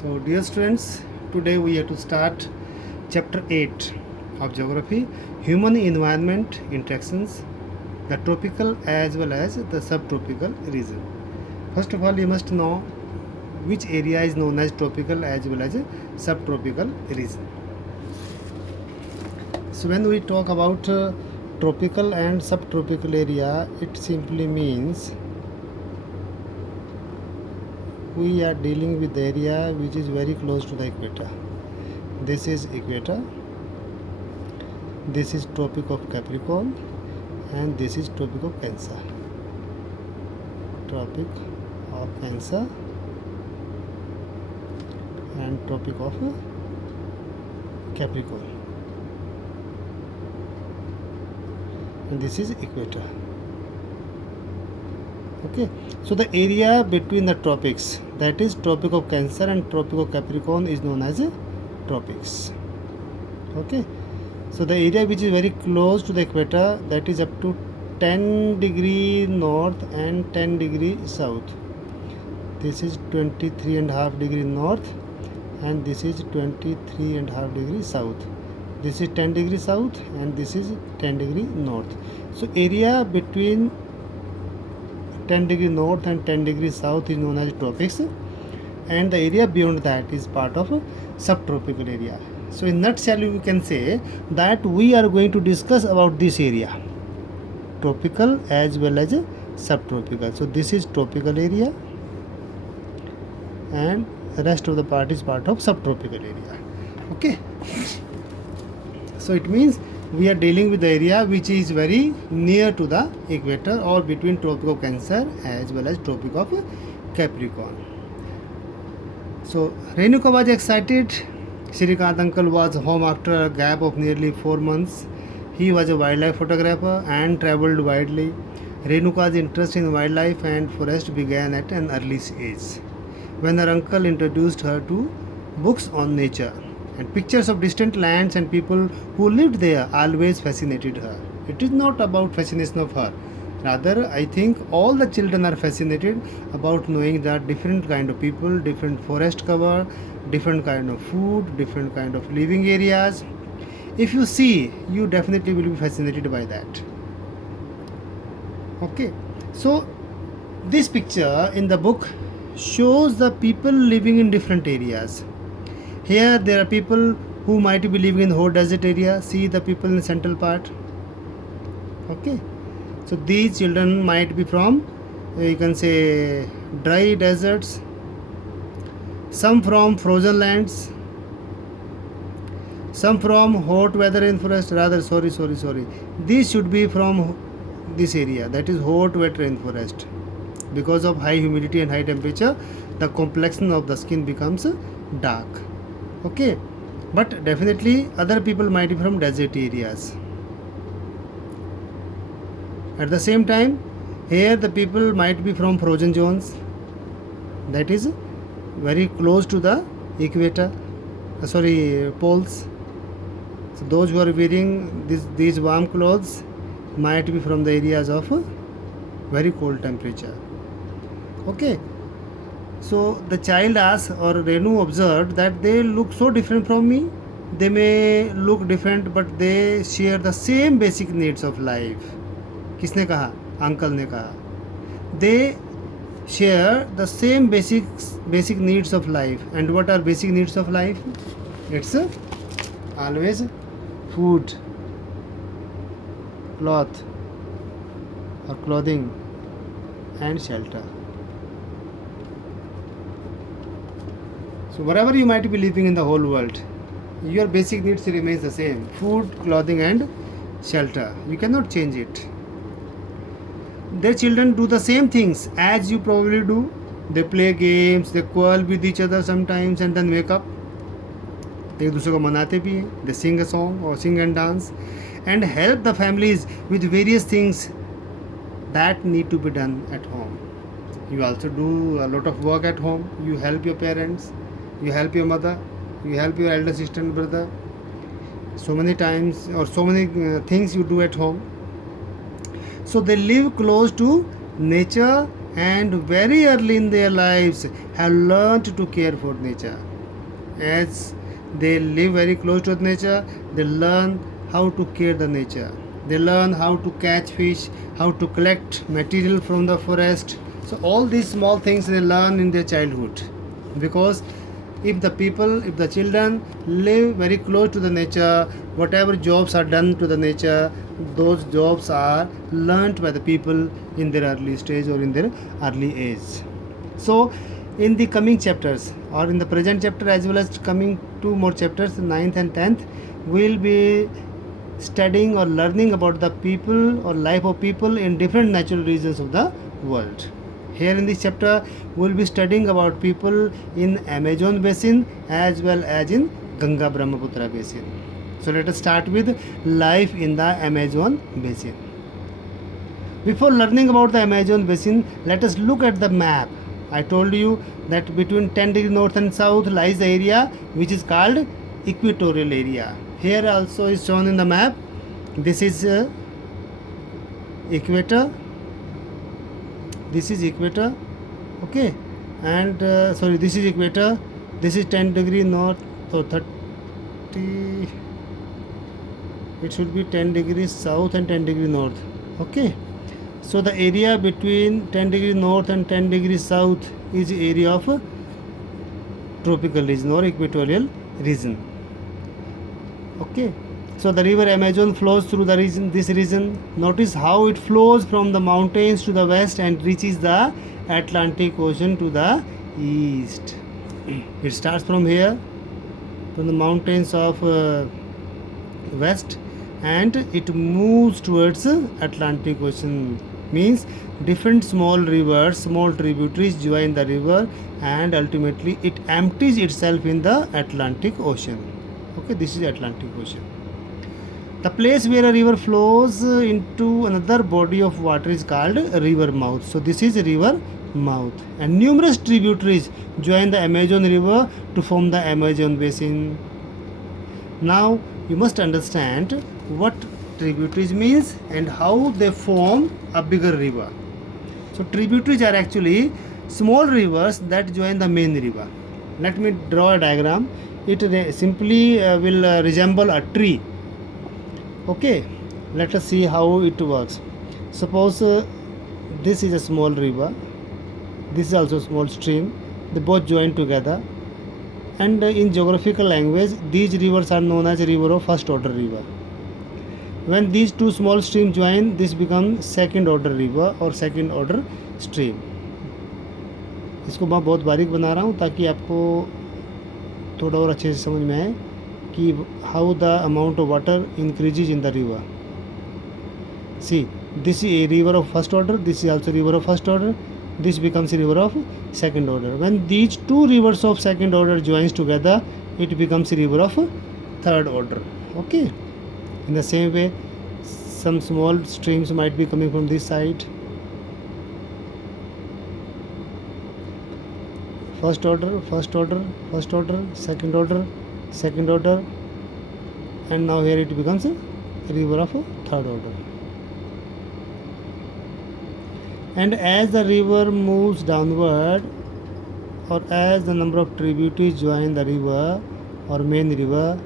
So, dear students, today we have to start chapter 8 of geography, human environment interactions, the tropical as well as the subtropical region. First of all, you must know which area is known as tropical as well as subtropical region. So, when we talk about tropical and subtropical area, it simply means we are dealing with the area which is very close to the equator. This is equator, this is tropic of Capricorn, and this is tropic of Cancer. Tropic of Cancer and tropic of Capricorn, and this is equator. Okay, so the area between the tropics, that is tropic of Cancer and tropic of Capricorn, is known as tropics. Okay, so the area which is very close to the equator, that is up to 10 degree north and 10 degree south. This is 23.5 degree north and this is 23.5 degree south. This is 10 degree south and this is 10 degree north. So area between 10 degree north and 10 degree south is known as tropics, and the area beyond that is part of subtropical area. So in nutshell we can say that we are going to discuss about this area, tropical as well as subtropical. So this is tropical area and the rest of the part is part of subtropical area. Okay, so it means we are dealing with the area which is very near to the equator or between tropic of Cancer as well as tropic of Capricorn. So Renuka was excited. Shrikant uncle was home after a gap of nearly 4 months. He was a wildlife photographer and travelled widely. Renuka's interest in wildlife and forest began at an early age, when her uncle introduced her to books on nature, and pictures of distant lands and people who lived there always fascinated her. It is not about fascination of her. Rather, I think all the children are fascinated about knowing that different kind of people, different forest cover, different kind of food, different kind of living areas. If you see, you definitely will be fascinated by that. Okay, so this picture in the book shows the people living in different areas. Here there are people who might be living in whole desert area. See the people in the central part. Okay, so these children might be from you can say dry deserts, some from frozen lands, some from hot weather in forest. Rather, sorry. These should be from this area, that is hot wet rainforest. Because of high humidity and high temperature, the complexion of the skin becomes dark. Okay, but definitely other people might be from desert areas. At the same time, here the people might be from frozen zones, that is very close to the equator, poles. So those who are wearing these warm clothes might be from the areas of very cold temperature. Okay, so the child asked, or Renu observed, that they look so different from me. They may look different but they share the same basic needs of life. किसने कहा? Uncle ने कहा. They share the same basic needs of life. And what are basic needs of life? It's always food, cloth or clothing, and shelter. So wherever you might be living in the whole world, your basic needs remains the same: food, clothing, and shelter. You cannot change it. Their children do the same things as you probably do. They play games, they quarrel with each other sometimes and then wake up. एक दूसरे को मनाते भी हैं. They sing a song or sing and dance and help the families with various things that need to be done at home. You also do a lot of work at home. You help your parents, you help your mother, you help your elder sister and brother. So many times or so many things you do at home. So they live close to nature and very early in their lives have learned to care for nature. As they live very close to nature, they learn how to care the nature. They learn how to catch fish, how to collect material from the forest. So all these small things they learn in their childhood, because if the children live very close to the nature, whatever jobs are done to the nature, those jobs are learnt by the people in their early stage or in their early age. So in the coming chapters, or in the present chapter as well as coming two more chapters, 9th and 10th, we'll be studying or learning about the people or life of people in different natural regions of the world. Here in this chapter, we'll be studying about people in Amazon basin as well as in Ganga Brahmaputra basin. So let us start with life in the Amazon basin. Before learning about the Amazon basin, let us look at the map. I told you that between 10 degrees north and south lies the area which is called equatorial area. Here also is shown in the map. This is equator. This is equator. Okay, and this is equator. This is 10 degree north or 30. It should be 10 degrees south and 10 degree north. Okay, so the area between 10 degree north and 10 degrees south is area of tropical region or equatorial region. Okay, so the river Amazon flows through the region, this region. Notice how it flows from the mountains to the west and reaches the Atlantic Ocean to the east. It starts from here, from the mountains of west, and it moves towards Atlantic Ocean. Means different small rivers, small tributaries join the river, and ultimately it empties itself in the Atlantic Ocean. Okay, this is Atlantic Ocean. The place where a river flows into another body of water is called a river mouth. So this is a river mouth, and numerous tributaries join the Amazon river to form the Amazon basin. Now you must understand what tributaries means and how they form a bigger river. So tributaries are actually small rivers that join the main river. Let me draw a diagram. It simply will resemble a tree. Okay, let us see how it works. Suppose this is a small river, this is also a small stream. They both join together, and in geographical language these rivers are known as river of first order river. When these two small streams join, this becomes second order river or second order stream. इसको मैं बहुत बारीक बना रहा हूँ ताकि आपको थोड़ा और अच्छे से समझ में आए कि how the amount of water increases in the river. See, this is a river of first order, this is also river of first order, this becomes a river of second order. When these two rivers of second order joins together, it becomes a river of third order. Okay, in the same way, some small streams might be coming from this side. First order, first order, first order, second order, second order, and now here it becomes a river of third order. And as the river moves downward, or as the number of tributaries join the river or main river,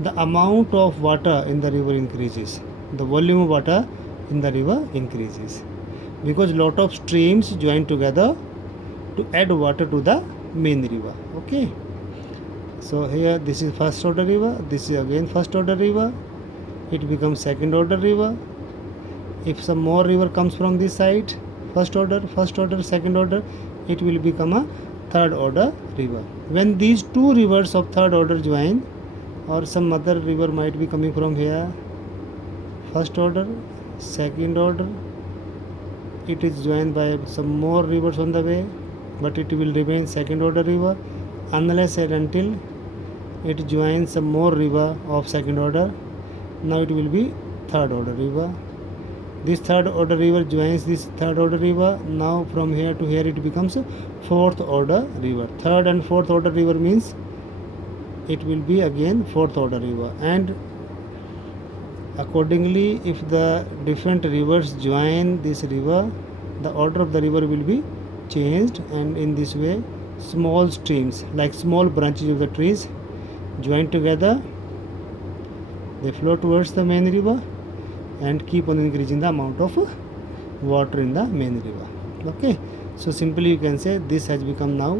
the amount of water in the river increases. The volume of water in the river increases because lot of streams join together to add water to the main river. Okay, so here this is first order river, this is again first order river, it becomes second order river. If some more river comes from this side, first order, second order, it will become a third order river. When these two rivers of third order join, or some other river might be coming from here, first order, second order, it is joined by some more rivers on the way, but it will remain second order river unless and until it joins some more river of second order. Now it will be third order river. This third order river joins this third order river. Now from here to here it becomes fourth order river. Third and fourth order river means it will be again fourth order river, and accordingly if the different rivers join this river, the order of the river will be changed, and in this way small streams like small branches of the trees join together, they flow towards the main river and keep on increasing the amount of water in the main river. Okay, so simply you can say this has become now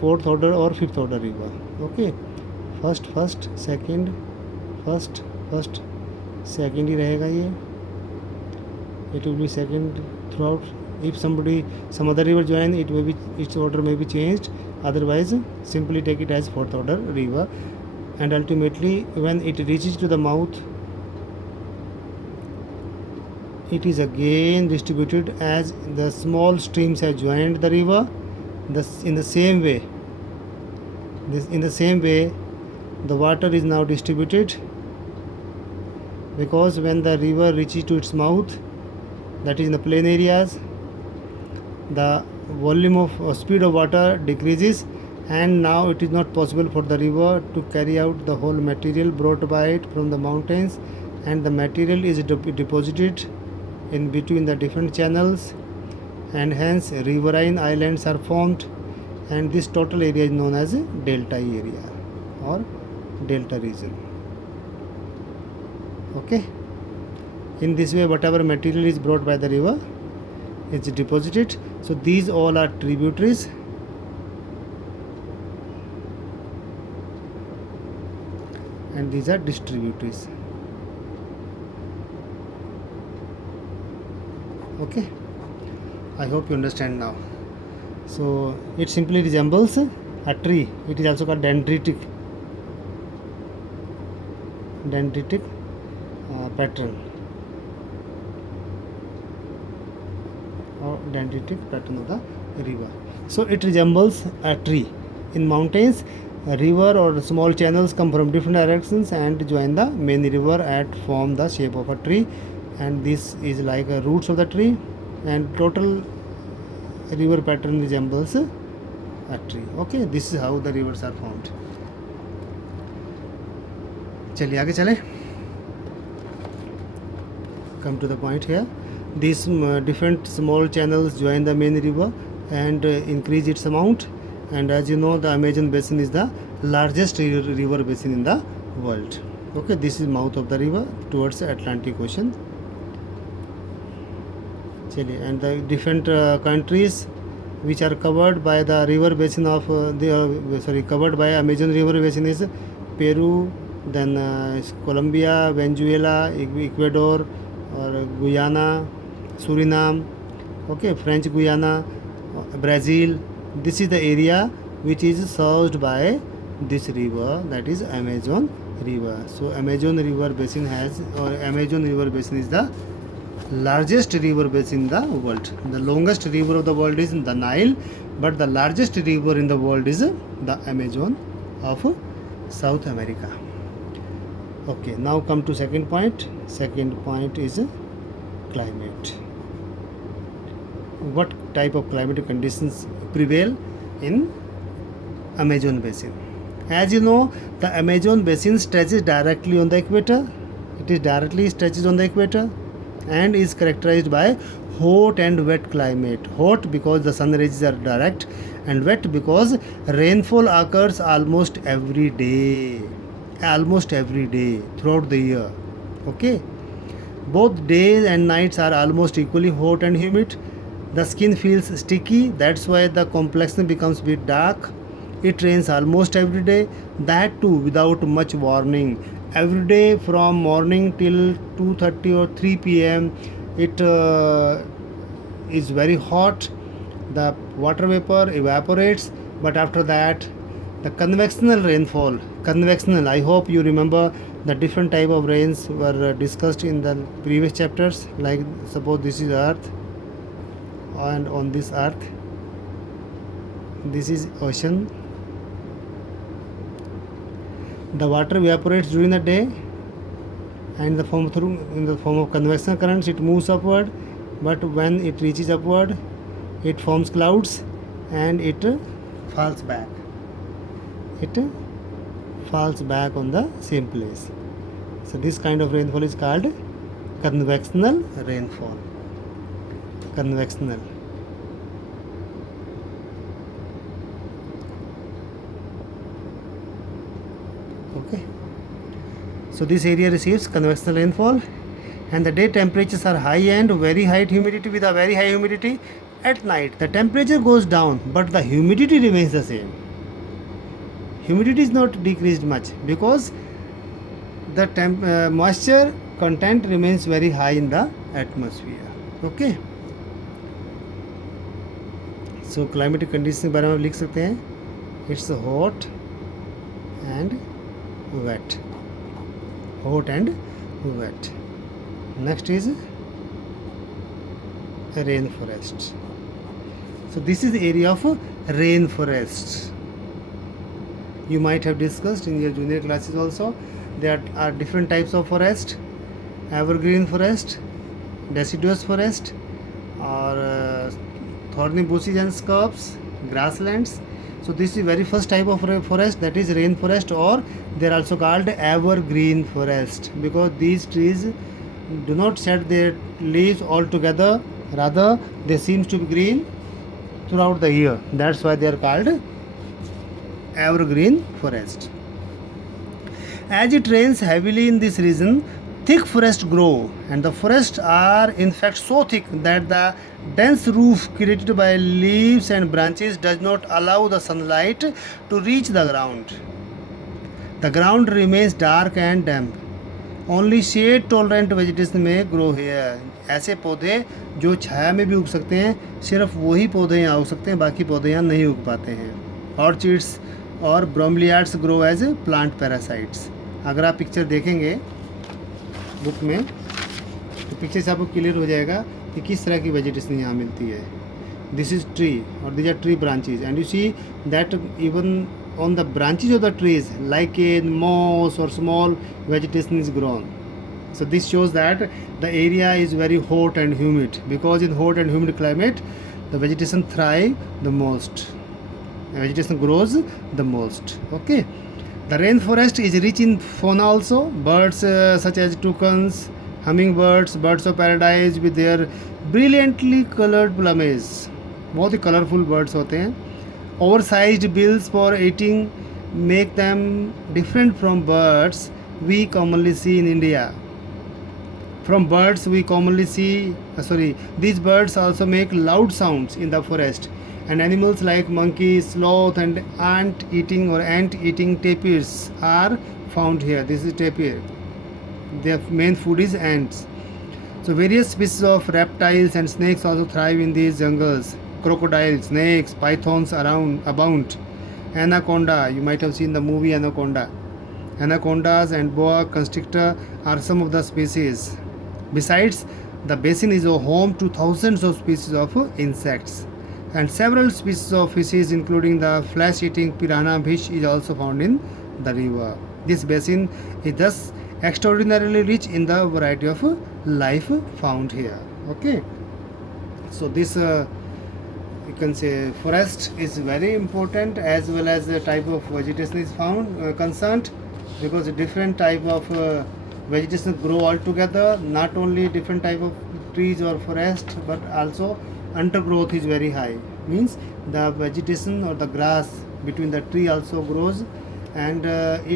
fourth order or fifth order river. Okay, first second, first second ही रहेगा ये, it will be second throughout. If some other river join, it may be, its order may be changed, otherwise simply take it as fourth order river. And ultimately when it reaches to the mouth, it is again distributed as the small streams have joined the river. In the same way, the water is now distributed, because when the river reaches to its mouth, that is in the plain areas, the volume of speed of water decreases, and now it is not possible for the river to carry out the whole material brought by it from the mountains, and the material is deposited in between the different channels, and hence riverine islands are formed, and this total area is known as delta area or delta region. Okay, in this way whatever material is brought by the river is deposited. So these all are tributaries, and these are distributaries. Okay, I hope you understand now. So it simply resembles a tree. It is also called dendritic pattern or dendritic pattern of the river. So it resembles a tree. In mountains, a river or small channels come from different directions and join the main river and form the shape of a tree, and this is like a roots of the tree, and total river pattern resembles a tree. Okay, this is how the rivers are formed. चलिए आगे चले. Come to the point here. These different small channels join the main river and increase its amount, and as you know, the Amazon basin is the largest river basin in the world. Okay, this is mouth of the river towards the Atlantic Ocean. And the different countries which are covered by the river basin of covered by Amazon river basin is Peru, then Colombia, Venezuela, Ecuador, or Guyana, Suriname, okay, French Guyana, Brazil. This is the area which is served by this river, that is Amazon river. So Amazon river basin is the largest river basin in the world. The longest river of the world is the Nile, but the largest river in the world is the Amazon of South America. Okay, now come to second point. Second point is climate. What type of climatic conditions prevail in Amazon basin? As you know, the Amazon basin stretches directly on the equator. It is directly stretches on the equator and is characterized by hot and wet climate. Hot because the sun rays are direct, and wet because rainfall occurs almost every day throughout the year. Okay, both days and nights are almost equally hot and humid. The skin feels sticky, that's why the complexion becomes a bit dark. It rains almost every day, that too without much warning. Every day from morning till 2:30 or 3 p.m. it is very hot. The water vapor evaporates, but after that the convectional rainfall. Convectional, I hope you remember the different type of rains were discussed in the previous chapters. Like suppose this is earth, and on this earth this is ocean. The water evaporates during the day, and in the form of convectional currents it moves upward, but when it reaches upward it forms clouds and it falls back. It falls back on the same place. So this kind of rainfall is called convectional rainfall. Convectional. Okay, so this area receives convectional rainfall, and the day temperatures are high and very high humidity with a very high humidity. At night the temperature goes down but the humidity remains the same. Humidity is not decreased much because the moisture content remains very high in the atmosphere. Okay, so climatic conditions के बारे में लिख सकते हैं, it's hot and wet. Hot and wet. Next is rainforest. So this is the area of rainforest. You might have discussed in your junior classes also. There are different types of forest: evergreen forest, deciduous forest, or thorny bushes and scrubs, grasslands. So this is very first type of forest, that is rainforest, or they are also called evergreen forest because these trees do not shed their leaves altogether, rather they seems to be green throughout the year. That's why they are called evergreen forest. As it rains heavily in this region, thick forests grow, and the forests are in fact so thick that the dense roof created by leaves and branches does not allow the sunlight to reach the ground. The ground remains dark and damp. Only shade tolerant vegetation may grow here. ऐसे पौधे जो छाया में भी उग सकते हैं, सिर्फ वही पौधे यहाँ उग सकते हैं, बाकी पौधे यहाँ नहीं उग पाते हैं. ऑर्चिड्स और ब्रोमलियाड्स ग्रो एज प्लांट पैरासाइट्स. अगर आप पिक्चर देखेंगे बुक में तो पिक्चर से आपको क्लियर हो जाएगा कि किस तरह की वेजिटेशन यहाँ मिलती है. दिस इज ट्री और this are tree branches, and you see that even on the branches of the trees like a moss or small vegetation is grown. So this shows that the area is very hot and humid, because in hot and humid climate the vegetation thrive the most, the vegetation grows the most. Okay, the rainforest is rich in fauna also. Birds such as toucans, hummingbirds, birds of paradise with their brilliantly colored plumage, बहुत ही colourful birds होते हैं. Oversized bills for eating make them different from birds we commonly see in India. From birds we commonly see, these birds also make loud sounds in the forest, and animals like monkeys, sloth, and ant-eating tapirs are found here. This is tapir. Their main food is ants. So various species of reptiles and snakes also thrive in these jungles. Crocodiles, snakes, pythons abound. Anaconda, you might have seen the movie Anaconda. Anacondas and boa constrictor are some of the species. Besides, the basin is a home to thousands of species of insects, and several species of fishes including the flesh-eating piranha fish is also found in the river. This basin is thus extraordinarily rich in the variety of life found here. Okay, so this you can say forest is very important, as well as the type of vegetation is found concerned, because different type of vegetation grow all together. Not only different type of trees or forest, but also undergrowth is very high, means the vegetation or the grass between the tree also grows, and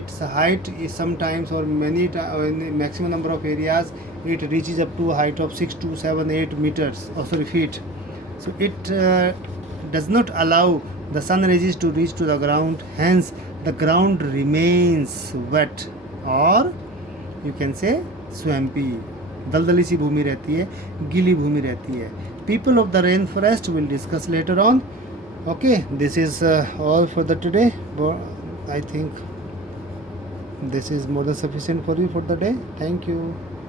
its height is sometimes, or many in the maximum number of areas, it reaches up to a height of 6 to 7 8 meters, feet. So it does not allow the sun rays to reach to the ground, hence the ground remains wet, or you can say swampy. दलदली सी भूमि रहती है, गीली भूमि रहती है. People of the rainforest will discuss later on. Okay, this is all for the today. I think this is more than sufficient for you for the day. Thank you.